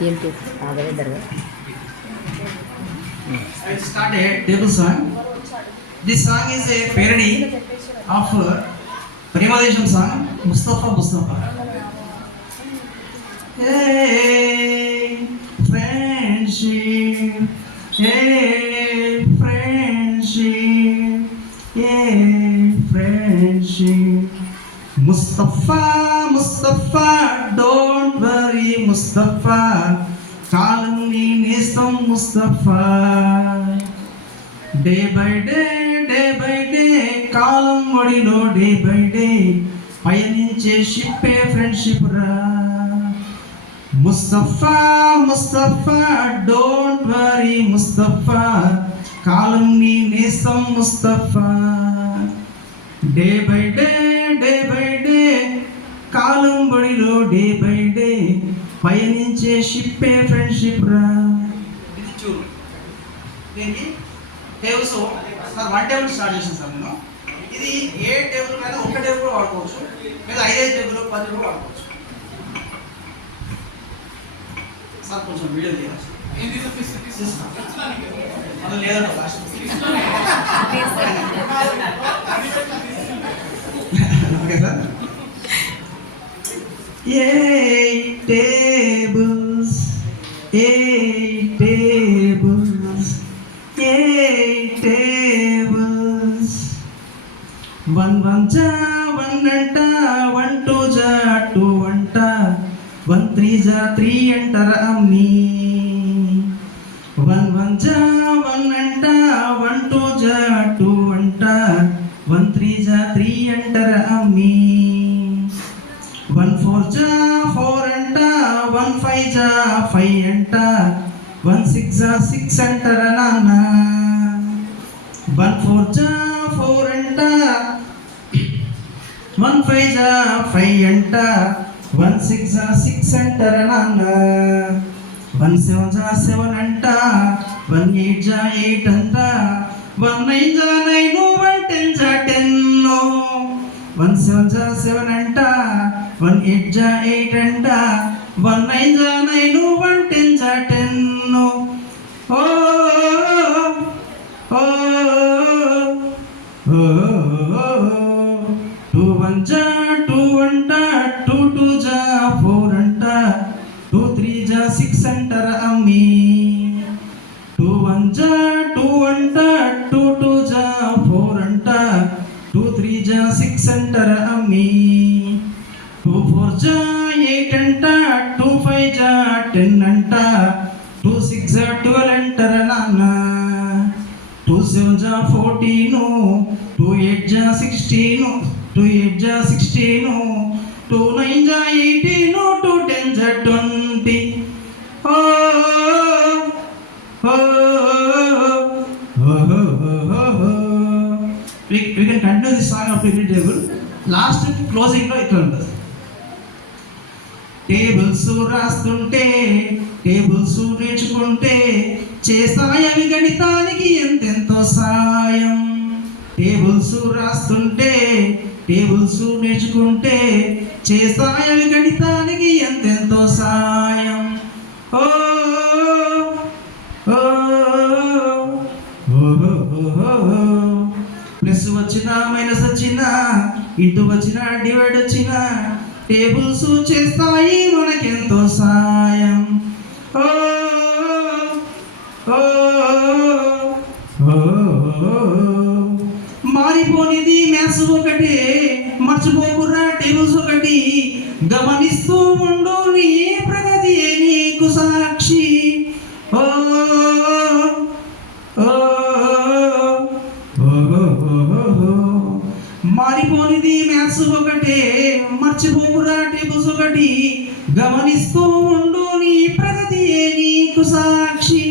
I start a table song. This song is a parody of Premadesham song, Mustafa. Hey, friendship. Hey, friendship. Hey, friendship. Mustafa, don't worry, Mustafa. Kalam ni nestam Mustafa. Day by day, kalam odilo day by day. Payaninche shippe friendship ra. Mustafa, don't worry, Mustafa. Kalam ni nestam Mustafa. Day by day, kalam odilo day by day. పయనించే షిప్పే friendship రా. ఇది చూడు దీనికి tables sir 1 table start చేసాను sir నేను. ఇది ఏ table పైన ఒక టేబుల్ కూడా వాడుకోవచ్చు, లేదా 5 టేబుల్ 10 కూడా వాడుకోవచ్చు. సార్ కొంచెం వీడియో తీయాలి అలా లేదండి last okay sir. 8 tables, 8 tables, 8 tables. 1 1 ja 1 anta, 1 2 ja 2 anta, 1 3 ja 3 antara ammi. 1 1 ja 1 anta, 1 2 ja 2 anta, 1 3 ja 3 antara ammi. 1 4 ja 4 anta, 1 5 ja 5 anta, 1 6 ja 6 antara nana. 1 4 ja 4 anta, 1 5 ja 5 anta, 1 6 ja 6 antara nana. 1 7 ja 7 anta, 1 8 ja 8 anta, 1 9 ja 9, 1 10 ja 10. 1 7 ja 7 anta, 1 8 ja 8 anta, 1 9 ja 9, 1 10 ja 10. Oh, oh, oh, oh. 2 1 ja 2 anta, 2 2 ja 4 anta, 2 3 ja 6 antara ammi. 2 1 ja 2 anta, 2 2 ja 4 anta, 2 3 ja 6 antara ammi. 2 4 ja 8 anta, 2 5 ja 10 anta, 2 6 ja 12 antara nana. 2 7 ja 14, 2 8 ja 16, 2 8 ja 16, 2 9 ja 18, 2 10 ja 20. Oh, oh, oh, oh. We can continue this song of every table. Last closing లో ఇట్లా ఉంటుంది. Tables రాస్తుంటే, tables నేర్చుకుంటే చేస్తాయవి గణితానికి ఎంతెంతో సాయం. Tables రాస్తుంటే, tables నేర్చుకుంటే చేస్తాయవి గణితానికి ఎంతెంతో సాయం. ఓ plus వచ్చినా minus వచ్చినా, into వచ్చినా డివైడ్ వచ్చినా టేబుల్స్ చేస్తాయి మనకెంతో సాయం. ఓ ఓ ఓ మారిపోనిది మ్యాథ్స్ ఒకటి, మర్చిపోకురా టేబుల్స్ ఒకటి. గమనిస్తూ ఉండు నీ ప్రగతి నీకు సాక్షి. ఓ మారిపోనిది మ్యాథ్స్ ఒకటే, మర్చిపోకురా టేబుల్స్ ఒకటి. గమనిస్తూ ఉండు నీ ప్రగతి నీకు సాక్షి.